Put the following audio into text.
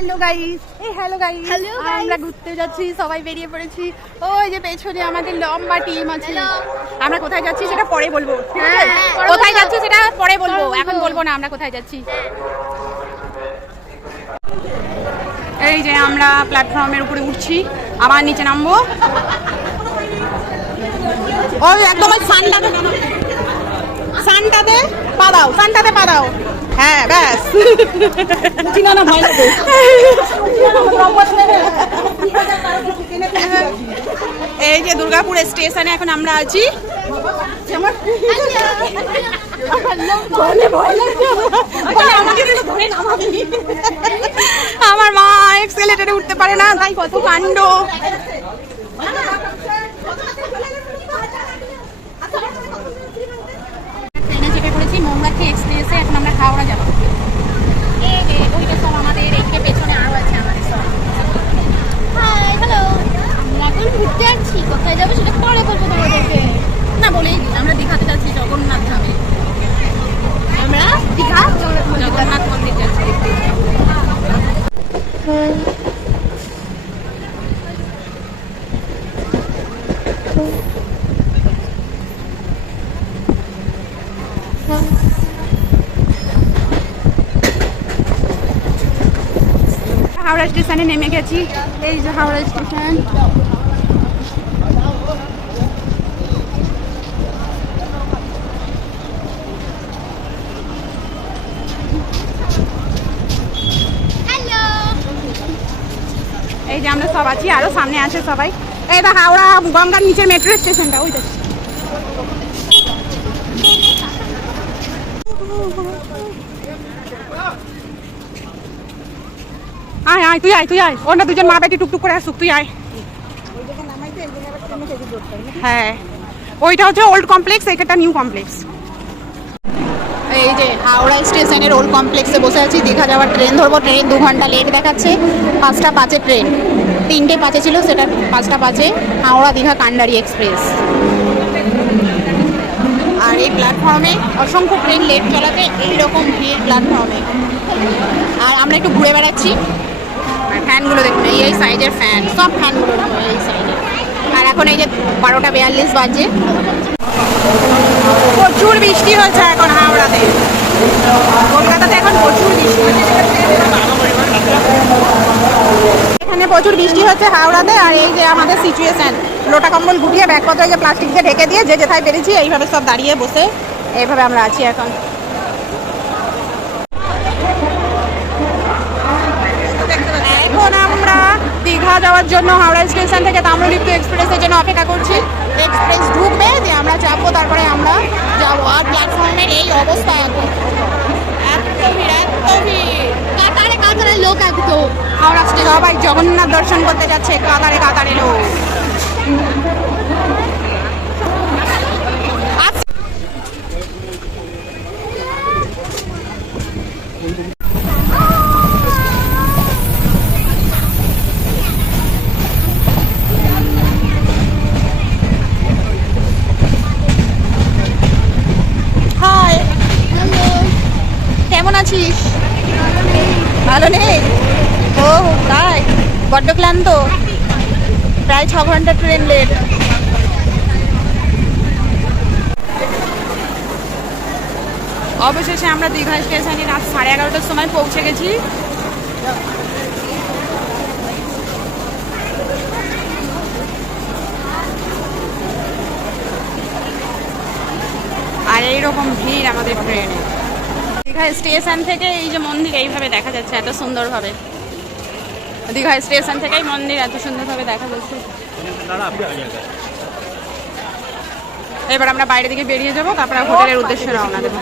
Hello guys, আমরা ঘুরতে যাচ্ছি, সবাই বেরিয়ে পড়েছি। ওই যে পেছনে আমাদের লম্বা টিম আছে। আমরা কোথায় যাচ্ছি সেটা পরে বলবো, ঠিক আছে? কোথায় যাচ্ছি সেটা পরে বলবো, এখন বলবো না আমরা কোথায় যাচ্ছি। এই যে আমরা প্ল্যাটফর্মের উপরে উঠছি, আবার নিচে নামবো। ওই একদম সানটাতে পা দাও। হ্যাঁ ব্যাস। এই যে দুর্গাপুর স্টেশনে এখন আমরা আছি। আমার মা এক্সেলেটরে উঠতে পারে না, তাই কত কাণ্ড। ট্রেনে চেপে পড়েছি মৌরাক্ষী এক্সপ্রেসে, এখন আমরা হাওড়া যাবো। ওইটা সব আমাদের এদিকে পেছনে আরো আছে আমাদের সব। হ্যালো, আমরা এখন ঘুরতে যাচ্ছি। কোথায় যাবো সেটা পরে বলবো তোমাদেরকে। না বলেই দিন, আমরা দীঘাতে যাচ্ছি, জগন্নাথ ধামে। আমরা দীঘা জগন্নাথ মন্দির যাচ্ছি। হাওড়া স্টেশনে নেমে গেছি। এই যে হাওড়া স্টেশন। হ্যালো, এই যে আমরা সব আছি, আরো সামনে আছে সবাই। এই তো হাওড়া গঙ্গার নিচের মেট্রো স্টেশনটা, ওই তো। আয় আয় তুই আয় ওটা দুজন মা বেটি টুকটুক করে আসুক, তুই আয়। হ্যাঁ, ওইটা হচ্ছে ওল্ড কমপ্লেক্স, এইটা নিউ কমপ্লেক্স। এই যে হাওড়া স্টেশনের ওল্ড কমপ্লেক্সে বসে আছি। দীঘা যাওয়ার ট্রেন ধরবো, ট্রেন 2 ঘন্টা লেট দেখাচ্ছে। 5টা 5-এ ট্রেন, 3টে 5-এ ছিল, সেটা 5টা 5-এ হাওড়া দীঘা কান্ডারি এক্সপ্রেস। আর এই প্ল্যাটফর্মে অসংখ্য ট্রেন লেট চলাতে এইরকম ভিড় প্ল্যাটফর্মে। আর আমরা একটু ঘুরে বেড়াচ্ছি। আর ফ্যানগুলো দেখুন, এই সাইজের ফ্যান, সব ফ্যানগুলো এই সাইজে। আর এখন এই যে 12টা 42 বাজে। প্রচুর বৃষ্টি হচ্ছে এখন হাওড়াতে। কলকাতাতে এখন প্রচুর বৃষ্টি হচ্ছে। এখানে প্রচুর বৃষ্টি হচ্ছে হাওড়াতে। আর এই যে আমাদের সিচুয়েশন, লোটা কম্বল গুটিয়ে ব্যাগপত্র যে প্লাস্টিক দিয়ে ঢেকে দিয়ে যে যেথায় পেরেছি এইভাবে সব দাঁড়িয়ে বসে এইভাবে আমরা আছি এখন। এখন আমরা দীঘা যাওয়ার জন্য হাওড়া স্টেশন থেকে তাম্রলিপ্ত এক্সপ্রেসের জন্য অপেক্ষা করছি। এক্সপ্রেস ঢুকবে, দিয়ে আমরা চাপবো, তারপরে আমরা যাবো। আর প্ল্যাটফর্মের এই অবস্থা এখন, এত ভিড়। কাতারে লোক একদম। হাওড়া স্টেশন সবাই জগন্নাথ দর্শন করতে যাচ্ছে, কাতারে লোক। হাই, কেমন আছিস? ভালো নেই? ও তাই, বড্ড ক্লান্ত। প্রায় 6 ঘন্টা ট্রেন লেট। অবশেষে আমরা দীঘা স্টেশনে রাত 11:30টার সময় পৌঁছে গেছি। আর এইরকম ভিড় আমাদের ট্রেনে। দীঘা স্টেশন থেকে এই যে মন্দির এইভাবে দেখা যাচ্ছে এত সুন্দরভাবে। দীঘা স্টেশন থেকেই মন্দির এত সুন্দরভাবে দেখা যাচ্ছে। এবার আমরা বাইরে দিকে বেরিয়ে যাবো, তারপরে হোটেলের উদ্দেশ্যে রওনা দেবো।